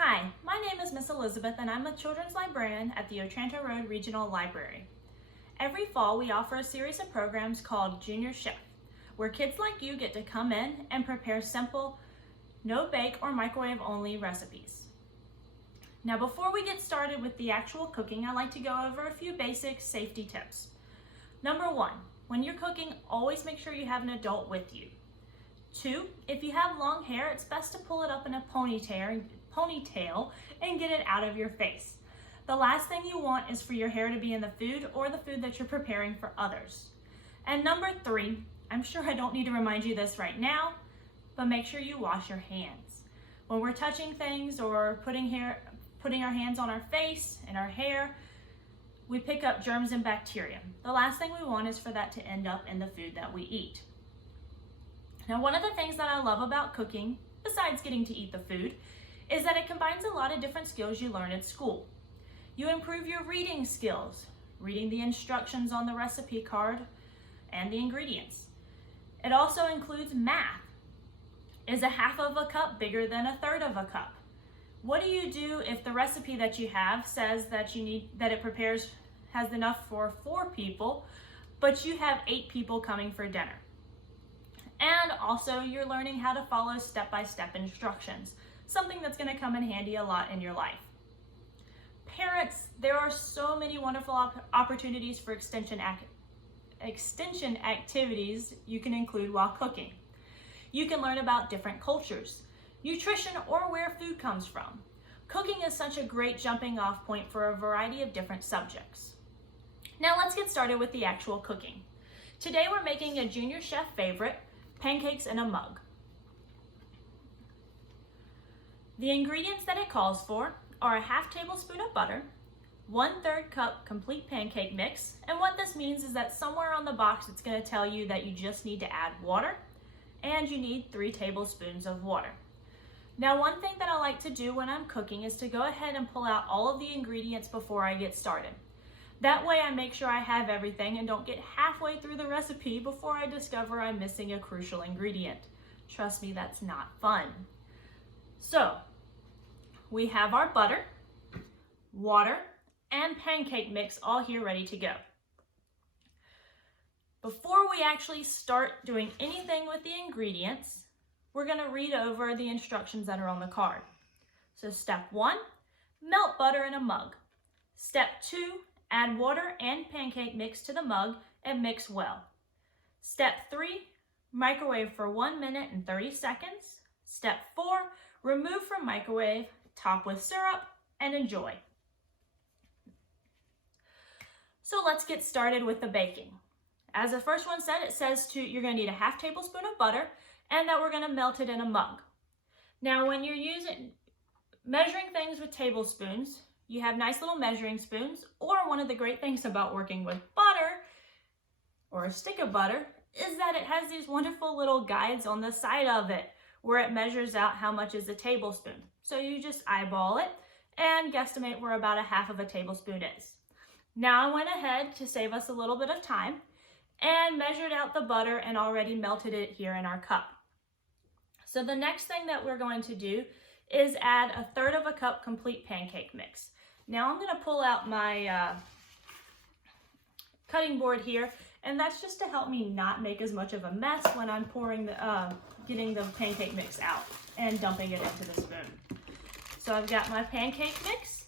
Hi, my name is Miss Elizabeth and I'm a children's librarian at the Otranto Road Regional Library. Every fall we offer a series of programs called Junior Chef, where kids like you get to come in and prepare simple, no-bake or microwave-only recipes. Now before we get started with the actual cooking, I'd like to go over a few basic safety tips. Number 1, when you're cooking, always make sure you have an adult with you. 2, if you have long hair, it's best to pull it up in a ponytail and get it out of your face. The last thing you want is for your hair to be in the food or the food that you're preparing for others. And number 3, I'm sure I don't need to remind you this right now, but make sure you wash your hands. When we're touching things or putting our hands on our face and our hair, we pick up germs and bacteria. The last thing we want is for that to end up in the food that we eat. Now, one of the things that I love about cooking, besides getting to eat the food, is that it combines a lot of different skills you learn at school. You improve your reading skills, reading the instructions on the recipe card and the ingredients. It also includes math. Is a half of a cup bigger than a third of a cup? What do you do if the recipe that you have says that it has enough for 4 people, but you have 8 people coming for dinner? And also you're learning how to follow step-by-step instructions, something that's going to come in handy a lot in your life. Parents, there are so many wonderful opportunities for extension activities you can include while cooking. You can learn about different cultures, nutrition, or where food comes from. Cooking is such a great jumping off point for a variety of different subjects. Now let's get started with the actual cooking. Today we're making a junior chef favorite, pancakes in a mug. The ingredients that it calls for are a half tablespoon of butter, 1/3 cup complete pancake mix, and what this means is that somewhere on the box it's going to tell you that you just need to add water, and you need 3 tablespoons of water. Now, one thing that I like to do when I'm cooking is to go ahead and pull out all of the ingredients before I get started. That way I make sure I have everything and don't get halfway through the recipe before I discover I'm missing a crucial ingredient. Trust me, that's not fun. So, we have our butter, water, and pancake mix all here ready to go. Before we actually start doing anything with the ingredients, we're going to read over the instructions that are on the card. So step 1, melt butter in a mug. Step 2, add water and pancake mix to the mug and mix well. Step 3, microwave for 1 minute and 30 seconds. Step 4, remove from microwave, top with syrup, and enjoy. So let's get started with the baking. As the first one said, it says you're going to need a half tablespoon of butter and that we're going to melt it in a mug. Now when you're measuring things with tablespoons, you have nice little measuring spoons, or one of the great things about working with butter or a stick of butter is that it has these wonderful little guides on the side of it where it measures out how much is a tablespoon. So you just eyeball it and guesstimate where about a half of a tablespoon is. Now I went ahead to save us a little bit of time and measured out the butter and already melted it here in our cup. So the next thing that we're going to do is add 1/3 of a cup complete pancake mix. Now I'm going to pull out my cutting board here, and that's just to help me not make as much of a mess when I'm getting the pancake mix out and dumping it into the spoon. So I've got my pancake mix,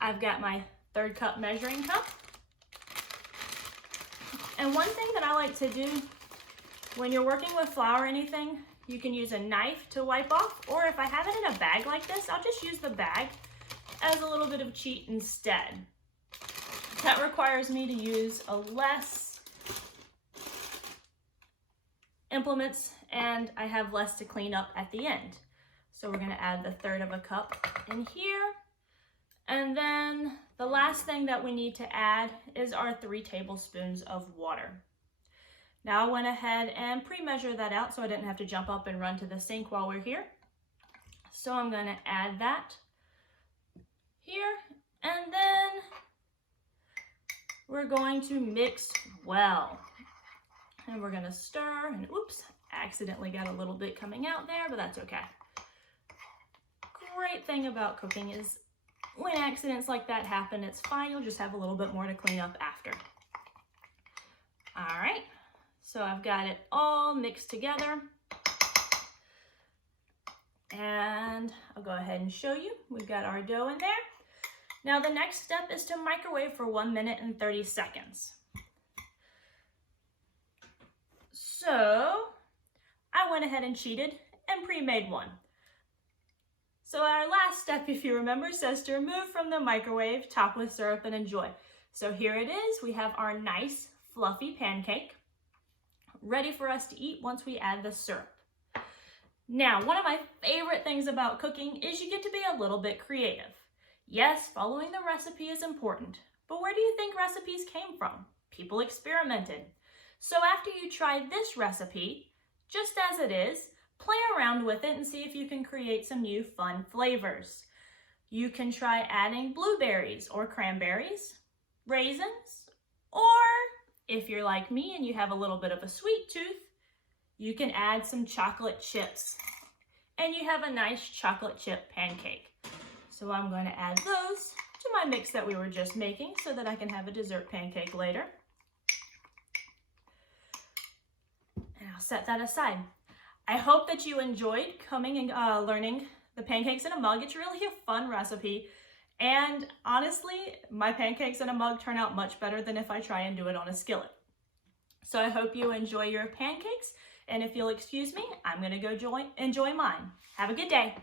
I've got my 1/3 cup measuring cup, and one thing that I like to do when you're working with flour or anything, you can use a knife to wipe off, or if I have it in a bag like this, I'll just use the bag as a little bit of cheat instead. That requires me to use less implements and I have less to clean up at the end. So we're going to add the 1/3 of a cup in here. And then the last thing that we need to add is our 3 tablespoons of water. Now I went ahead and pre-measured that out so I didn't have to jump up and run to the sink while we're here. So I'm going to add that here, and then we're going to mix well. And we're going to stir, and oops, accidentally got a little bit coming out there, but that's okay. great thing about cooking is when accidents like that happen, it's fine. You'll just have a little bit more to clean up after. All right, so I've got it all mixed together. And I'll go ahead and show you. We've got our dough in there. Now the next step is to microwave for 1 minute and 30 seconds. So I went ahead and cheated and pre-made one. So our last step, if you remember, says to remove from the microwave, top with syrup, and enjoy. So here it is. We have our nice fluffy pancake ready for us to eat once we add the syrup. Now, one of my favorite things about cooking is you get to be a little bit creative. Yes, following the recipe is important, but where do you think recipes came from? People experimented. So after you try this recipe, just as it is, play around with it and see if you can create some new fun flavors. You can try adding blueberries or cranberries, raisins, or if you're like me and you have a little bit of a sweet tooth, you can add some chocolate chips and you have a nice chocolate chip pancake. So I'm going to add those to my mix that we were just making so that I can have a dessert pancake later. And I'll set that aside. I hope that you enjoyed coming and learning the pancakes in a mug. It's really a fun recipe. And honestly, my pancakes in a mug turn out much better than if I try and do it on a skillet. So I hope you enjoy your pancakes. And if you'll excuse me, I'm going to go enjoy mine. Have a good day.